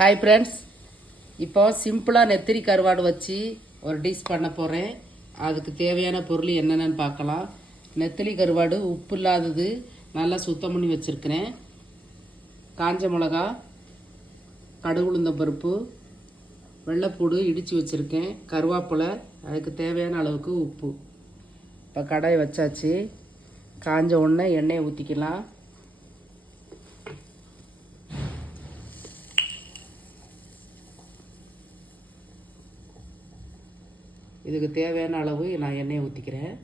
Hi friends, இப்போ சிம்பிளாக நெத்திரி கருவாடு வச்சு ஒரு டிஷ் பண்ண போகிறேன். அதுக்கு தேவையான பொருள் என்னென்னு பார்க்கலாம். நெத்திலி கருவாடு உப்பு இல்லாதது நல்லா சுத்தம் பண்ணி வச்சுருக்கிறேன். காஞ்ச மிளகா, கடுகு உளுந்தம் பருப்பு, வெள்ளைப்பூடு இடித்து வச்சுருக்கேன், கருவேப்பிலை, அதுக்கு தேவையான அளவுக்கு உப்பு. இப்போ கடாய் வச்சாச்சு. காஞ்ச உடனே எண்ணெயை ஊற்றிக்கலாம். இதுக்கு தேவையான அளவு நான் எண்ணெயை ஊற்றிக்கிறேன்.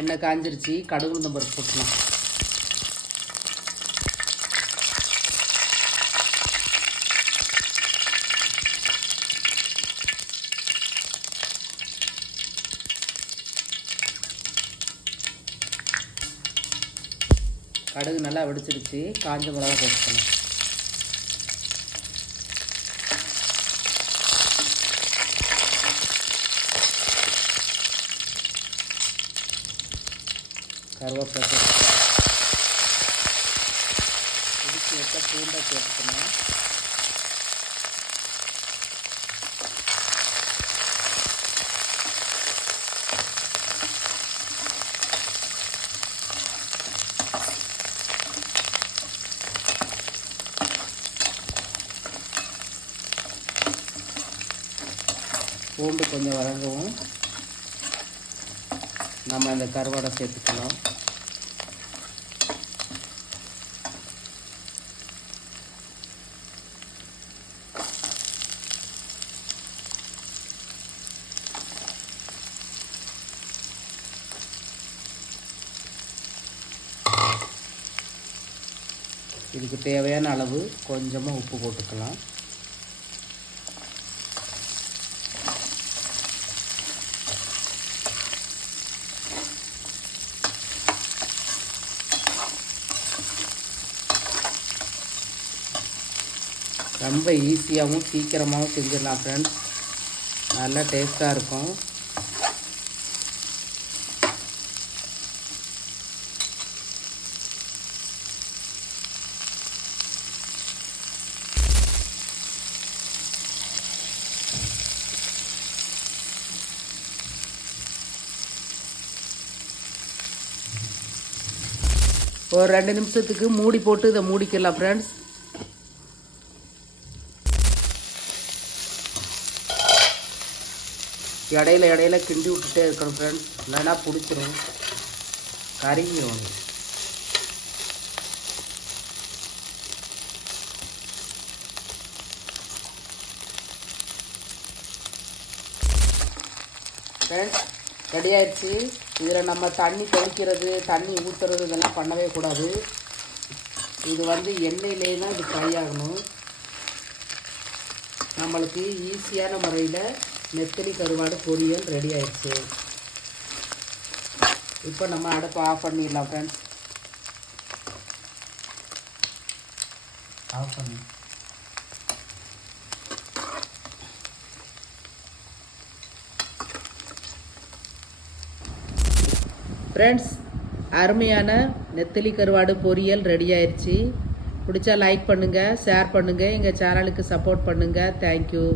எண்ணெய் காஞ்சிருச்சு. கடுகு உளுந்தம் பருப்பு போட்டுக்கலாம். கடுகு நல்லா வெடிச்சிருச்சு. காஞ்ச மிளகா போட்டுக்கணும். கருவேப்பிலை இடிச்சு வச்ச பூண்டை போட்டுக்கணும். பூண்டு கொஞ்சம் வதங்கவும் நம்ம இந்த கருவாடை சேர்த்துக்கலாம். இதுக்கு தேவையான அளவு கொஞ்சமாக உப்பு போட்டுக்கலாம். ரொம்ப ஈஸியாகவும் சீக்கிரமாகவும் செஞ்சிடலாம் ஃப்ரெண்ட்ஸ். நல்லா டேஸ்ட்டாக இருக்கும். ஒரு 2 நிமிஷத்துக்கு மூடி போட்டு இதை மூடிக்கலாம் ஃப்ரெண்ட்ஸ். இடையில கிண்டி விட்டுட்டே இருக்கணும் ஃப்ரெண்ட்ஸ், இல்லைன்னா பிடிச்சிரும், கருகிரும். ஃப்ரெண்ட்ஸ் ரெடி ஆயிடுச்சு. இதில் நம்ம தண்ணி தெளிக்கிறது, தண்ணி ஊற்றுறது இதெல்லாம் பண்ணவே கூடாது. இது எண்ணெயிலே தான் இது ஃப்ரை ஆகணும். நம்மளுக்கு ஈஸியான முறையில் நெத்திலி கருவாடு பொரியல் ரெடி ஆயிடுச்சு. இப்போ நம்ம அடுப்பை ஆஃப் பண்ணிடலாம் ஃப்ரெண்ட்ஸ். ஆஃப் பண்ணி ஃப்ரெண்ட்ஸ், அருமையான நெத்திலி கருவாடு பொரியல் ரெடி ஆயிடுச்சு. பிடிச்சா லைக் பண்ணுங்கள், ஷேர் பண்ணுங்கள், எங்கள் சேனலுக்கு சப்போர்ட் பண்ணுங்கள். தேங்க்யூ.